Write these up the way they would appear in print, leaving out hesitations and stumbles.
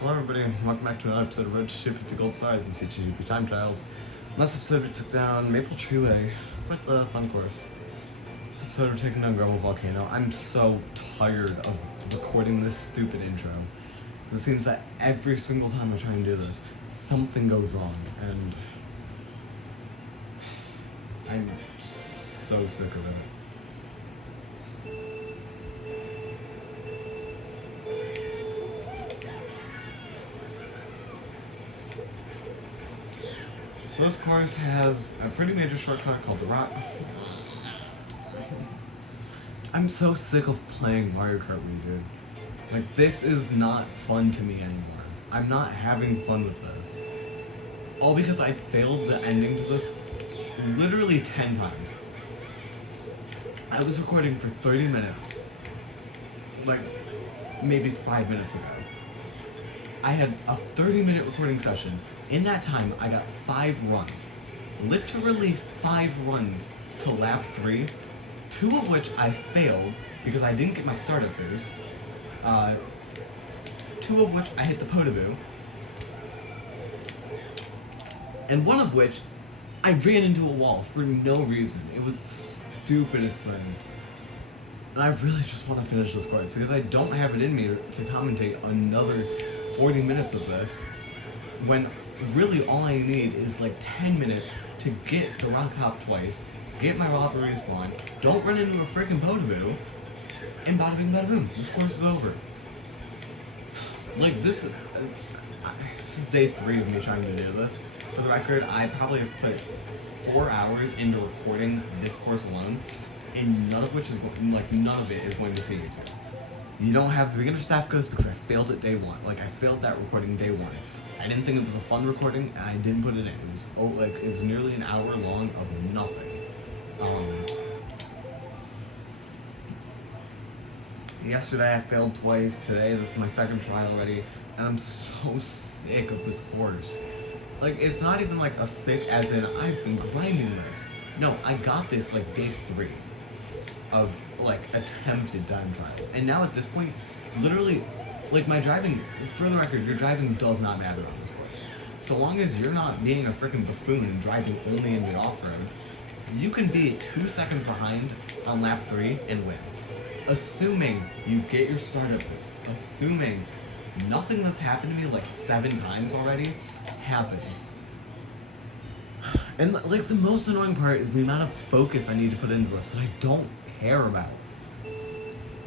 Hello everybody, welcome back to another episode of Road to 250 Gold Stars and CGP Time Trials. Last episode we took down Maple Treeway with the fun course. This episode we're taking down Grumble Volcano. I'm so tired of recording this stupid intro. It seems that every single time I try and do this, something goes wrong, and I'm so sick of it. So this course has a pretty major shortcut called the Rock. I'm so sick of playing Mario Kart Wii, dude. Like, this is not fun to me anymore. I'm not having fun with this. All because I failed the ending to this literally 10 times. I was recording for 30 minutes, like maybe 5 minutes ago. I had a 30-minute recording session. In that time, I got 5 runs. Literally 5 runs to lap 3, 2 of which I failed because I didn't get my startup boost. 2 of which I hit the Potable. And 1 of which I ran into a wall for no reason. It was the stupidest thing. And I really just want to finish this course because I don't have it in me to commentate another 40 minutes of this when really all I need is like 10 minutes to get the rock hop twice, get my lava respawn, don't run into a freaking Potable, and bada bing bada boom, this course is over. Like this is day 3 of me trying to do this. For the record, I probably have put 4 hours into recording this course alone, and none of it is going to see YouTube. You don't have the beginner staff goes because I failed it day 1. Like, I failed that recording day 1. I didn't think it was a fun recording, and I didn't put it in. It was nearly an hour long of nothing. Yesterday I failed twice. Today this is my 2nd try already, and I'm so sick of this course. Like, it's not even like a sick as in I've been grinding this. No, I got this like day 3 of like attempted time trials, and now at this point, literally, like my driving. For the record, your driving does not matter on this course. So long as you're not being a freaking buffoon and driving only in the off-road, you can be 2 seconds behind on lap 3 and win. Assuming you get your startup boost. Assuming nothing that's happened to me like 7 times already happens. And like the most annoying part is the amount of focus I need to put into this that I don't care about.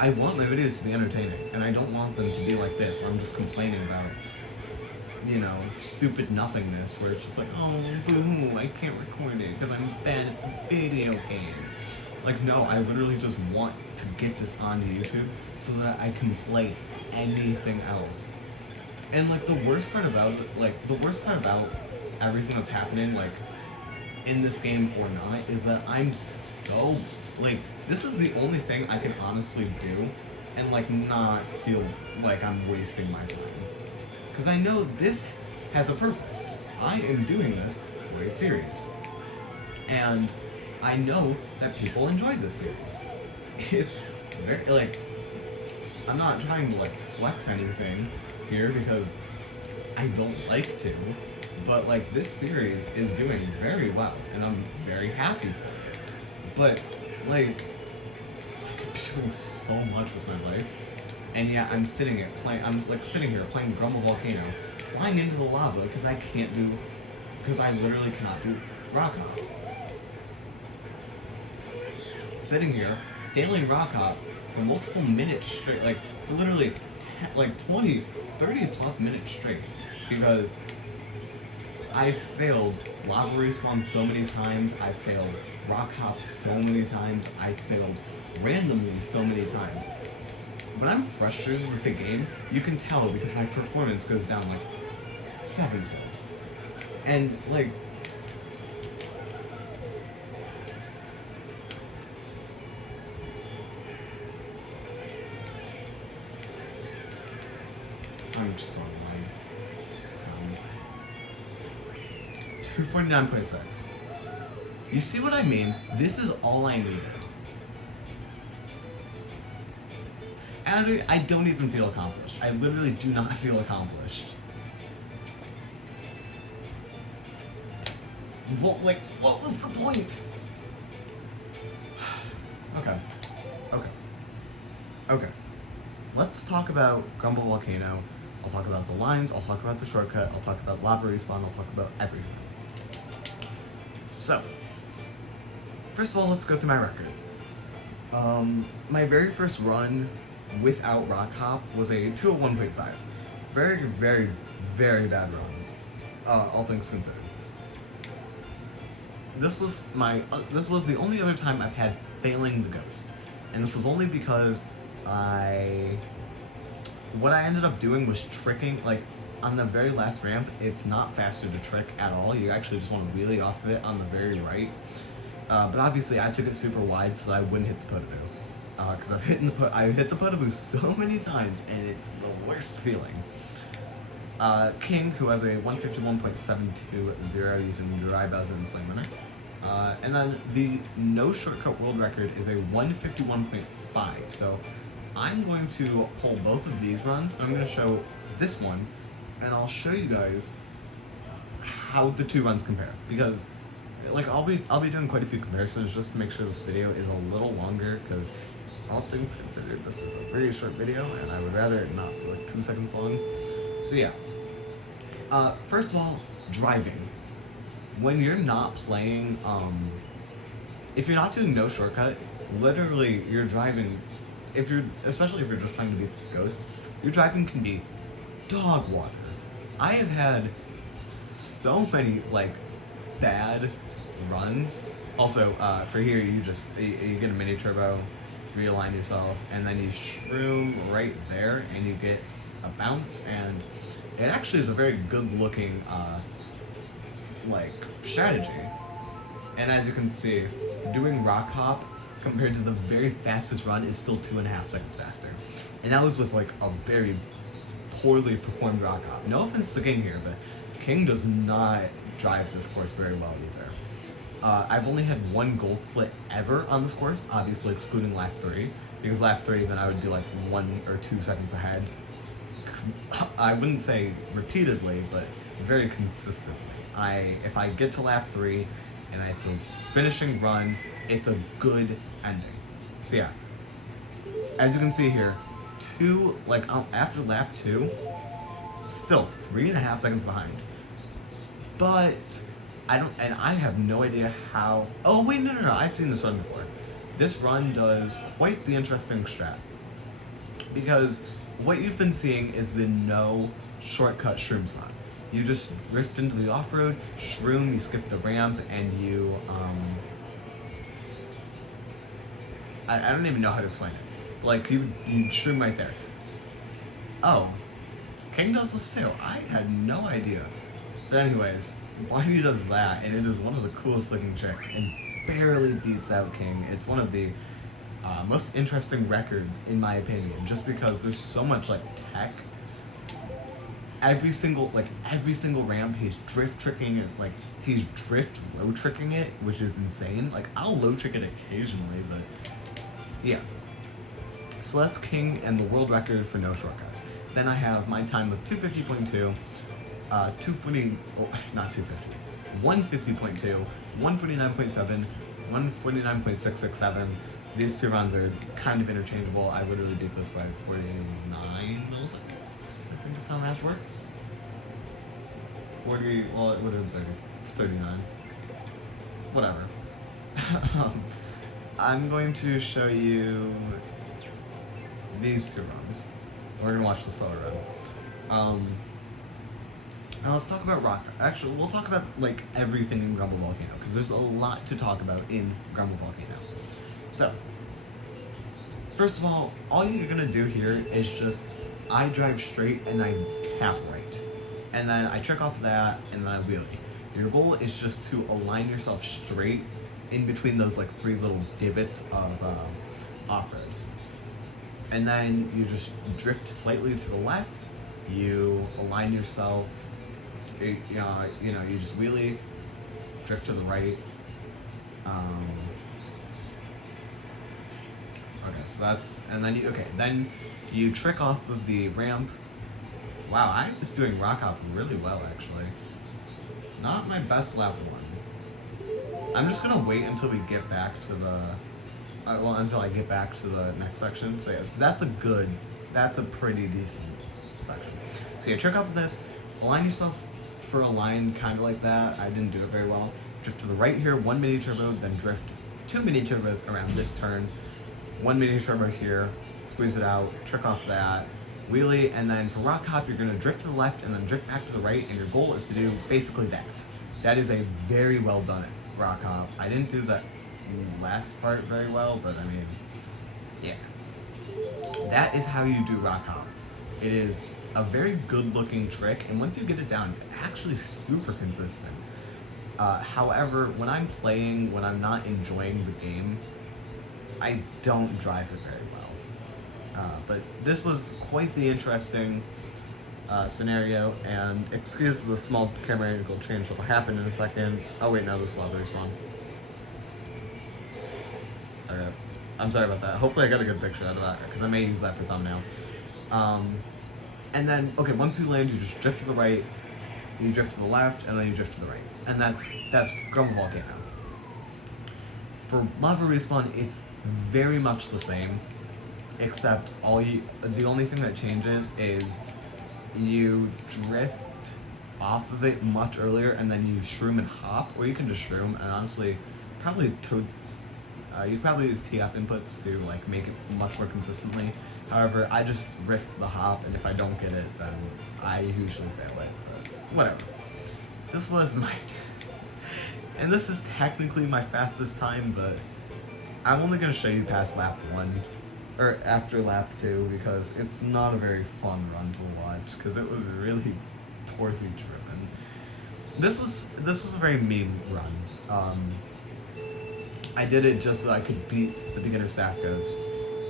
I want my videos to be entertaining, and I don't want them to be like this, where I'm just complaining about, you know, stupid nothingness, where it's just like, oh, boo, I can't record it because I'm bad at the video game. Like, no, I literally just want to get this onto YouTube so that I can play anything else. And like the worst part about everything that's happening, like, in this game or not, is that I'm so, like, this is the only thing I can honestly do and like not feel like I'm wasting my time. Because I know this has a purpose. I am doing this for a series. And I know that people enjoy this series. It's very, like, I'm not trying to like flex anything here because I don't like to, but like this series is doing very well and I'm very happy for it. But like, I could be doing so much with my life, and yet I'm sitting here playing Grumble Volcano, flying into the lava because I literally cannot do rock hop. Sitting here, failing rock hop for multiple minutes straight, like for literally like 20, 30 plus minutes straight, because I failed lava respawn so many times, I failed rock hop so many times, I failed randomly so many times. When I'm frustrated with the game, you can tell because my performance goes down like 7-fold. And like, I'm just going line. It's fine. 249.6. You see what I mean? This is all I needed. And I don't even feel accomplished. I literally do not feel accomplished. What was the point? Okay. Let's talk about Grumble Volcano. I'll talk about the lines, I'll talk about the shortcut, I'll talk about lava respawn, I'll talk about everything. So, first of all, let's go through my records. My very first run without Rock Hop was a 201.5. Very, very, very bad run, all things considered. This was the only other time I've had failing the ghost. And this was only because what I ended up doing was tricking, like, on the very last ramp, it's not faster to trick at all. You actually just want to wheelie off of it on the very right. But obviously I took it super wide so that I wouldn't hit the Putaboo. Because I've hit the Putaboo so many times and it's the worst feeling. King, who has a 151.720 using Dry Buzz and Flame Runner. And then the no shortcut world record is a 151.5. So I'm going to pull both of these runs. I'm going to show this one, and I'll show you guys how the two runs compare. Because, like, I'll be doing quite a few comparisons just to make sure this video is a little longer. Because all things considered, this is a very short video, and I would rather it not be like 2 seconds long. So yeah. First of all, driving. When you're not playing, if you're not doing no shortcut, literally you're driving, especially if you're just trying to beat this ghost, your driving can be dog water. I have had so many, like, bad runs. Also, for here, you get a mini turbo, realign yourself, and then you shroom right there, and you get a bounce, and it actually is a very good looking, like, strategy. And as you can see, doing Rock Hop compared to the very fastest run is still 2.5 seconds faster. And that was with, like, a very poorly performed Rock Hop. No offense to King here, but King does not drive this course very well either. I've only had one gold split ever on this course, obviously excluding lap 3, because lap 3 then I would be like 1 or 2 seconds ahead. I wouldn't say repeatedly, but very consistently. If I get to lap 3 and it's a finishing run, it's a good ending. So yeah, as you can see here, after lap 2, still 3.5 seconds behind. But I have no idea how. Oh wait, no, I've seen this run before. This run does quite the interesting strat, because what you've been seeing is the no shortcut shroom spot. You just drift into the off-road, shroom, you skip the ramp, and you, I don't even know how to explain it. Like, you shroom right there. Oh, King does this too. I had no idea. But anyways, Barney does that, and it is one of the coolest looking tricks, and barely beats out King. It's one of the most interesting records, in my opinion, just because there's so much, like, tech. Every single ramp, he's drift tricking it, like, he's drift low tricking it, which is insane. Like, I'll low trick it occasionally, but yeah. So that's King and the world record for no shortcut. Then I have my time of 250.2, 150.2, 149.7, 149.667. These two runs are kind of interchangeable. I literally beat this by 49 milliseconds. I think that's how math works. 40, well, it would have been 39. Whatever. I'm going to show you these two runs. We're gonna watch the slower run. Now let's talk about Rock. Actually, we'll talk about, like, everything in Grumble Volcano, because there's a lot to talk about in Grumble Volcano. So, first of all you're gonna do here is just, I drive straight and I tap right. And then I trick off of that and then I wheelie. Your goal is just to align yourself straight in between those, like, 3 little divots of off-road. And then you just drift slightly to the left, you align yourself, you just wheelie, drift to the right. Okay, so that's, and then then you trick off of the ramp. Wow, I'm just doing rock hop really well, actually. Not my best lap one. I'm just gonna wait until we get back to the, until I get back to the next section. So yeah, that's a pretty decent section. So yeah, trick off of this, align yourself for a line kind of like that. I didn't do it very well. Drift to the right here, 1 mini turbo, then drift 2 mini turbos around this turn. 1 mini turbo here, squeeze it out, trick off that, wheelie, and then for rock hop, you're gonna drift to the left and then drift back to the right, and your goal is to do basically that. That is a very well done rock hop. I didn't do that last part very well, but I mean, yeah. That is how you do rock hop. It is a very good looking trick, and once you get it down, it's actually super consistent. However, when I'm playing, when I'm not enjoying the game, I don't drive it very well. But this was quite the interesting scenario, and excuse the small camera angle change that will happen in a second. Oh wait, no, this will have respawn. Okay, I'm sorry about that. Hopefully I got a good picture out of that, because I may use that for thumbnail. And then, okay, once you land, you just drift to the right, you drift to the left, and then you drift to the right. And that's Grumble Volcano. For lava respawn, it's very much the same, except the only thing that changes is you drift off of it much earlier, and then you shroom and hop, or you can just shroom, and honestly, probably you probably use TF inputs to like make it much more consistently. However, I just risk the hop, and if I don't get it, then I usually fail it, but whatever. This was my, and this is technically my fastest time, but I'm only going to show you past lap 1, or after lap 2, because it's not a very fun run to watch, because it was really poorly driven. This was a very meme run. I did it just so I could beat the beginner staff ghost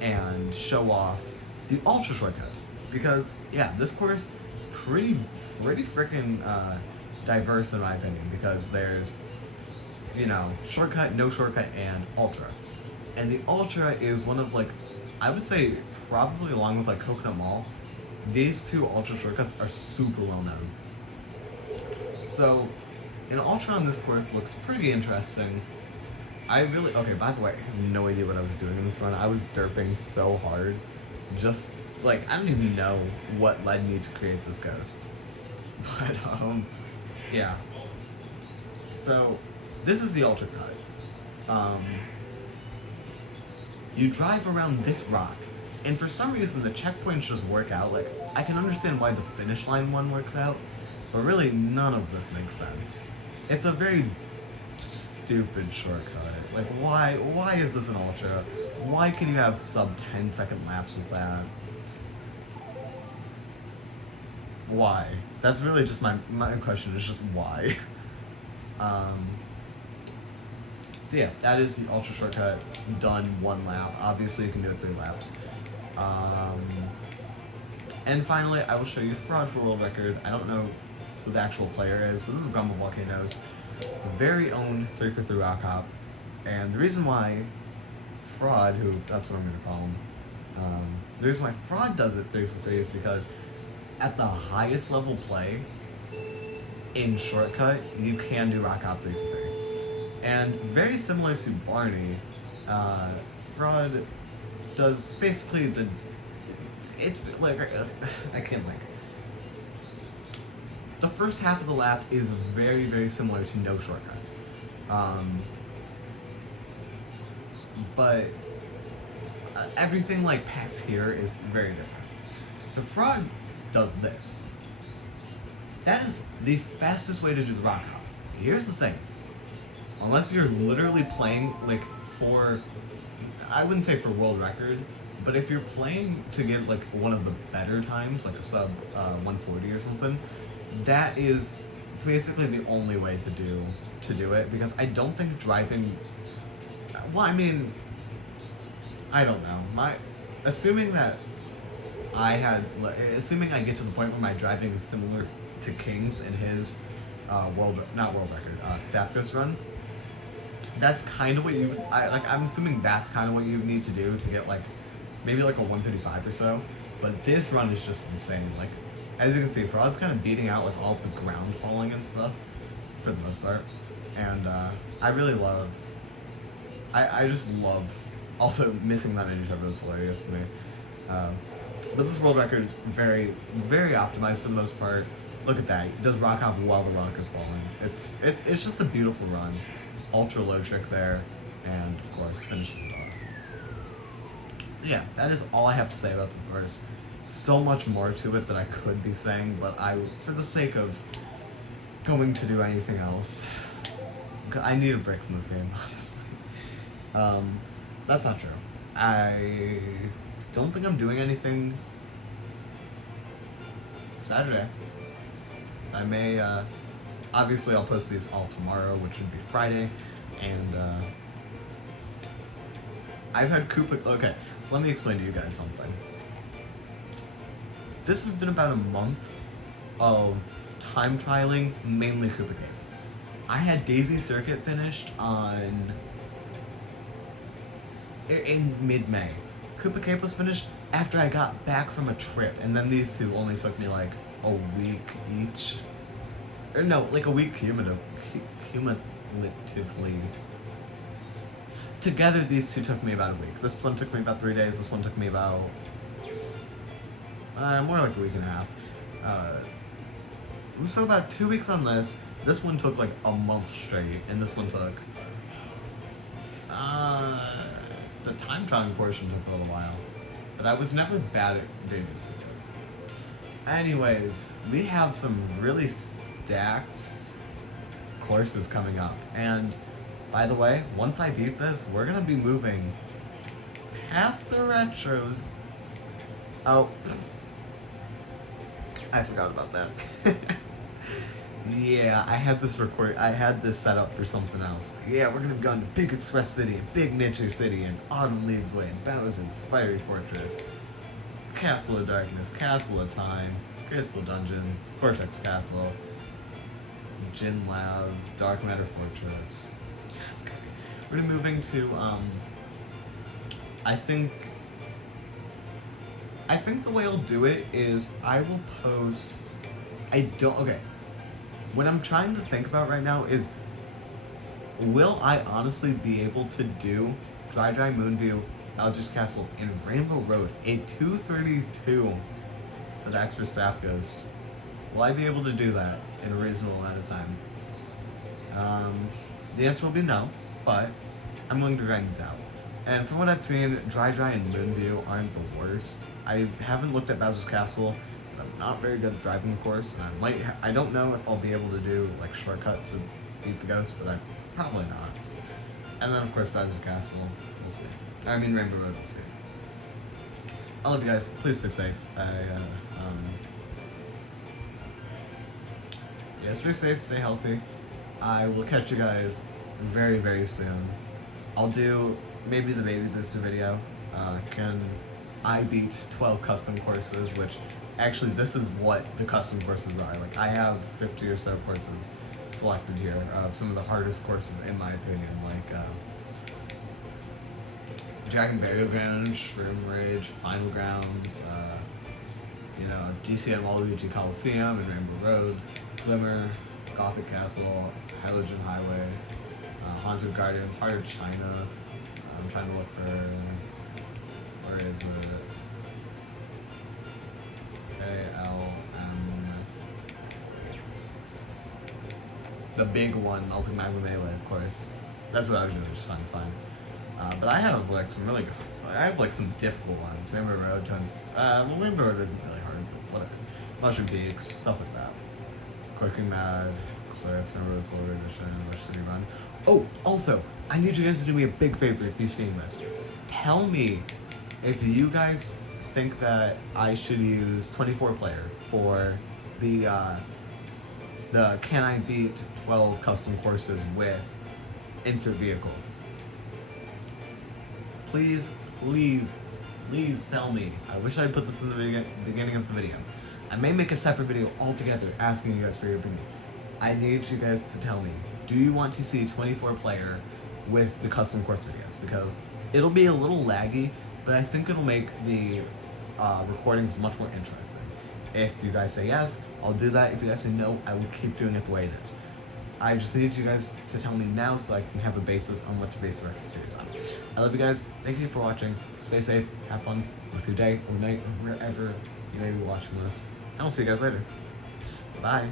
and show off the ultra shortcut, because yeah, this course pretty freaking diverse in my opinion, because there's, you know, shortcut, no shortcut, and ultra. And the ultra is one of, like, I would say probably along with like Coconut Mall, these two ultra shortcuts are super well known. So an ultra on this course looks pretty interesting. Okay, by the way, I have no idea what I was doing in this run. I was derping so hard. Just, like, I don't even know what led me to create this ghost. But, yeah. So, this is the ultra cut. You drive around this rock, and for some reason the checkpoints just work out. Like, I can understand why the finish line one works out, but really none of this makes sense. It's a very stupid shortcut. Like, why is this an ultra? Why can you have sub 10-second laps with that? Why? That's really just my question, is just why. So yeah, that is the ultra shortcut, done 1 lap. Obviously you can do it 3 laps. And finally, I will show you Fraud for world record. I don't know who the actual player is, but this is Grumble Volcano's very own 3-for-3 rock hop. And the reason why Fraud, that's what I'm going to call him, the reason why Fraud does it 3-for-3 is because at the highest level play in shortcut, you can do rock hop 3-for-3. And very similar to Barney, Fraud does basically it's like, I can't like, the first half of the lap is very, very similar to no shortcut. But everything like past here is very different. So Fraud does this. That is the fastest way to do the rock hop. Here's the thing. Unless you're literally playing like for, I wouldn't say for world record, but if you're playing to get like one of the better times, like a sub 140 or something, that is basically the only way to do it, because I don't think driving, well, I mean, I don't know. Assuming I get to the point where my driving is similar to King's in his staff ghost run, that's kind of what you would, I'm assuming that's kind of what you need to do to get like maybe like a 135 or so. But this run is just insane. Like, as you can see, Fraud's kind of beating out like all of the ground falling and stuff for the most part. And I really love, I just love, also missing that mini turbo is hilarious to me. But this world record is very, very optimized for the most part. Look at that. It does rock hop while the rock is falling. It's just a beautiful run. Ultra low trick there, and of course finishes it off. So yeah, that is all I have to say about this course. So much more to it that I could be saying, but for the sake of going to do anything else, I need a break from this game, honestly. That's not true. I don't think I'm doing anything Saturday. So I may, obviously I'll post these all tomorrow, which would be Friday, and I've had Koopa, okay, let me explain to you guys something. This has been about a month of time trialing, mainly Koopa Cape. I had Daisy Circuit finished in mid-May. Koopa Cape was finished after I got back from a trip, and then these two only took me like a week each. Or no, like a week cumulatively. Together, these two took me about a week. This one took me about 3 days, this one took me about more like a week and a half. So about 2 weeks on this. This one took like a month straight, and this one took the time trialing portion took a little while. But I was never bad at Daisy Circuit. Anyways, we have some really stacked courses coming up, and by the way, once I beat this, we're gonna be moving past the retros. Oh, I forgot about that. Yeah, I had this set up for something else. Yeah, we're gonna be going to Big Express City, and Big Nature City, and Autumn Leaves Way, and Bowser's Fiery Fortress, Castle of Darkness, Castle of Time, Crystal Dungeon, Cortex Castle, Gin Labs, Dark Matter Fortress. Okay. We're moving to, I think the way I'll do it is I will post, okay. What I'm trying to think about right now is, will I honestly be able to do Dry Moonview, Bowser's Castle, and Rainbow Road, a 232 for the extra staff ghost? Will I be able to do that in a reasonable amount of time? The answer will be no, but I'm willing to grind these out. And from what I've seen, Dry and Moonview aren't the worst. I haven't looked at Bowser's Castle, but I'm not very good at driving the course, and I don't know if I'll be able to do like shortcut to beat the ghost, but I'm probably not. And then of course Bowser's Castle, we'll see. I mean Rainbow Road, we'll see. I love you guys. Please stay safe. Yeah, stay safe, stay healthy. I will catch you guys very, very soon. I'll do maybe the baby booster video. Can I beat 12 custom courses, which actually this is what the custom courses are. Like I have 50 or so courses selected here, some of the hardest courses in my opinion, like Jack and Burial Ground, Shroom Rage, Final Grounds, GCN Waluigi Coliseum and Rainbow Road, Glimmer, Gothic Castle, Halogen Highway, Haunted Guardians, Heart of China. I'm trying to look for, where is it? ALM. The big one, Melting Magma Melee, of course. That's what I was doing, just trying to find. But I have like some difficult ones. Rainbow Road turns, Rainbow Road isn't really hard, but whatever. Mushroom Peaks, stuff like that. Quirking Mad, Cliffs, Rainbow Road Slower Edition, Rush City Run. Oh, also, I need you guys to do me a big favor if you've seen this. Tell me if you guys think that I should use 24 player for the Can I Beat 12 custom courses with inter-vehicle. Please, please, please tell me. I wish I put this in the beginning of the video. I may make a separate video altogether asking you guys for your opinion. I need you guys to tell me, do you want to see 24 player with the custom course videos, because it'll be a little laggy, but I think it'll make the recordings much more interesting. If you guys say yes, I'll do that. If you guys say no, I will keep doing it the way it is. I just need you guys to tell me now so I can have a basis on what to base the rest of the series on. I love you guys. Thank you for watching. Stay safe. Have fun with your day or night or wherever you may be watching this. And I'll see you guys later. Bye.